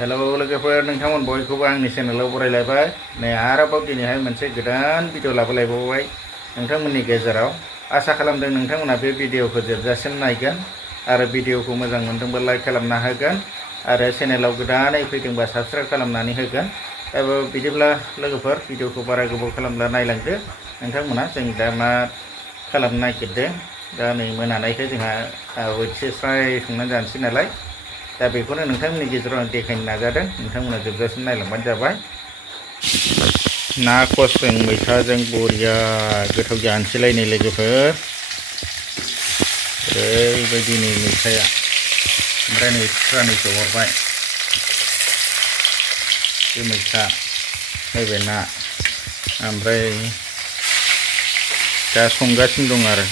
Hello लोगोफोर नोंथांमोन बयखौबो आंनि चेनेलाव बरायलायबाय नै आरोबाव दिनैहाय मोनसे गोदान भिडिअ लाबोलायबावबाय नोंथांमोननि गेजेराव आसा खालामदों नोंथांमोना बे भिडिअखौ जोबजासिम नायगोन आरो भिडिअखौ मोजां मोनदोंबा लाइक खालामना होगोन आरो चेनेलाव गोदानै फैदोंबा साबस्क्राइब खालामनानै होगोन दा बिदिब्ला लोगोफोर भिडिअखौ बारा गोबाव खालामला नायलांदो नोंथांमोना जों दा मा खालामनो नागिरदों दा नै मोनानायखाय जोंहा बोथिसे स्राय संनानै जानोसै नालाय दा बेखौनो नोंथांमोननि गेजेराव आं देखायनो नाजादों नोंथांमोना जोबजासिम नायलांबानो जाबाय ना खसजों मैथाजों बरिया गोथाव जानोसैलायनै लोगोफोर ओरैबायदि नै मैथाया ओमफ्राय नै फुरानैसो हरबाय बे मैथा नैबे ना ओमफ्राय दा संगासिनो दं आरो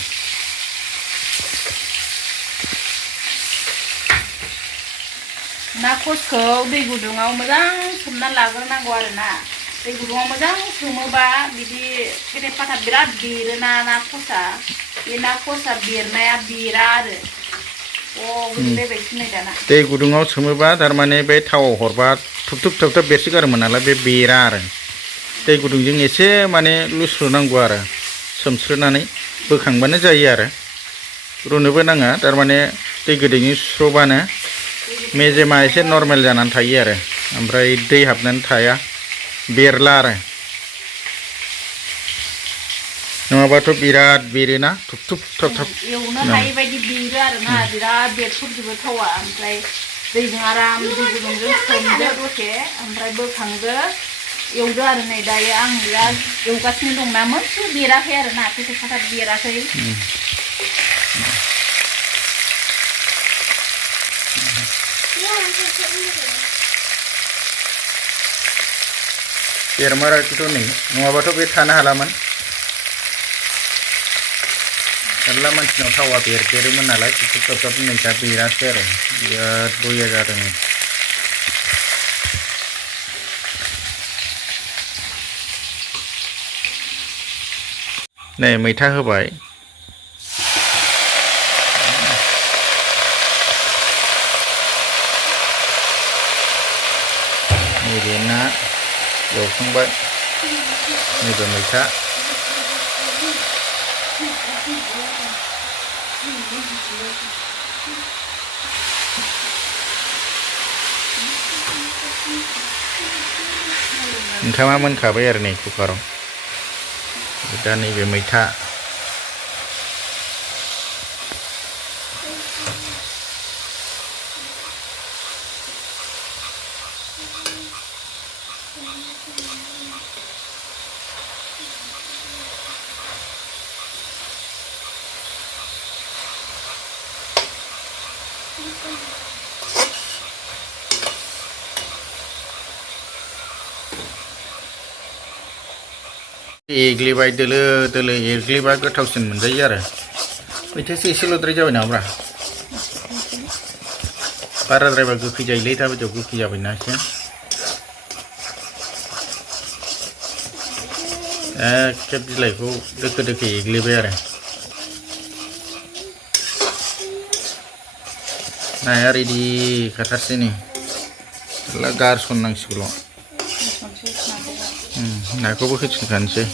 ना खसखौ दै गुदुङाव मोजां सोमना लाग्रोनांगौ आरो ना दै गुदुङाव मोजां सोमोबा बिदि फेरे फाथा बिराद बेरोना ना खसा बे ना खसा बेरनाया बेरा आरो बेबायदि नै दाना दै गुदुङाव सोमोबा थारमाने बे थावाव हरबा थुब थुब बेरसोगारोमोन नालाय बे बेरा आरो दै गुदुंजों एसे माने लुस्रोनांगौ आरो सोमस्रोनानै बोखांबानो जायो आरो रुनोबो नाङा थारमाने दै गुदुंजों सुस्र'बानो मेजेमा एसे नर्मेल जानानै थायो आरो ओमफ्राय दै हाबनानै थाया बेरला आरो नङाबाथ' बिराद बेरोना थुब थुब एवनो हायै बायदि बेरो आरो ना बिराद बेरफबजोबो थावा ओमफ्राय दैजों आराम दै गुदुंजों सोमदो दसे ओमफ्राय बोखांदो एवदो आरो नै दायो आं बिराद एवगासिनो दंना मोनसे बेराखै आरो ना फेथे फाथा बेराखै बेरमाराखैथ' नै नङाबाथ' बे थानो हालामोन मेरला मानसिनाव थावा बेरोमोन नालाय थुब थुब नै दा बेरासै आरो बिराद बया जादों नै मैथा होबाय नैबे ना एवखांबाय नैबे मैथा ओंखामा मोनखाबाय आरो नै कुकाराव दा नैबे मैथा एग्लिबाय दोलो दोलो एग्लिबा गोथावसिन मोनजायो आरो मैथायासो एसेल'द्राय जाबाय नामाब्रा बाराद्रायबा गोखै जायोलै दा बायदियाव गोखै जाबायना एसे एखे बिलाइखौ दोखो दोखो एग्लिबाय आरो नाया रेडि खाथारसै नै गारसननांसिगौल' नाखौबो होफिनखानोसै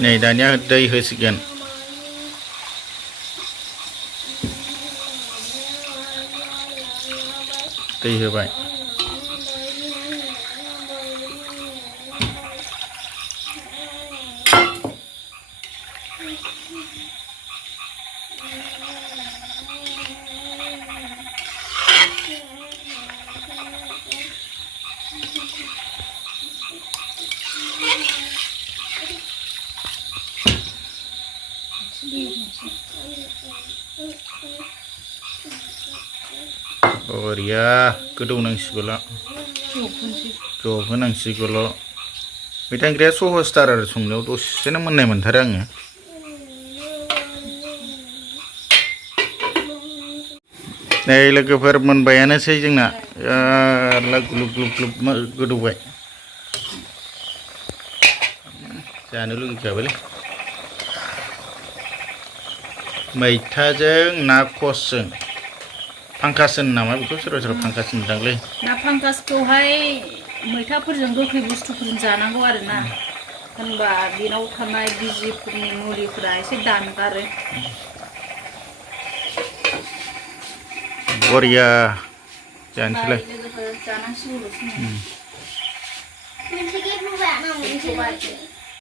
नै दानिया दै होसिगोन दै होबाय बरिया गोदौनांसिगौल' जबहोनांसिगौल' मैथा ओंख्रिया सहजथार आरो संनायाव दसेनो मोननाय मोनथारो आङो। नै लोगोफोर मोनबायानोसै जोंना ग्लुब ग्लुब ग्लुब गोदौबाय जानो लुगैखाबायलै मैथाजों ना खसजों फांकास होनो नामा बेखौ सोरबा सोरबा फांकास होनदांलै ना फांकासखौहाय मैथाफोरजों गोखै बुस्थुफोरजों जानांगौ आरो ना होनबा बेनाव थानाय बिजिफोरनि मुलिफोरा एसे दानगारो बरिया जानोसैलाय लोगोफोर जानांसिगौल'सो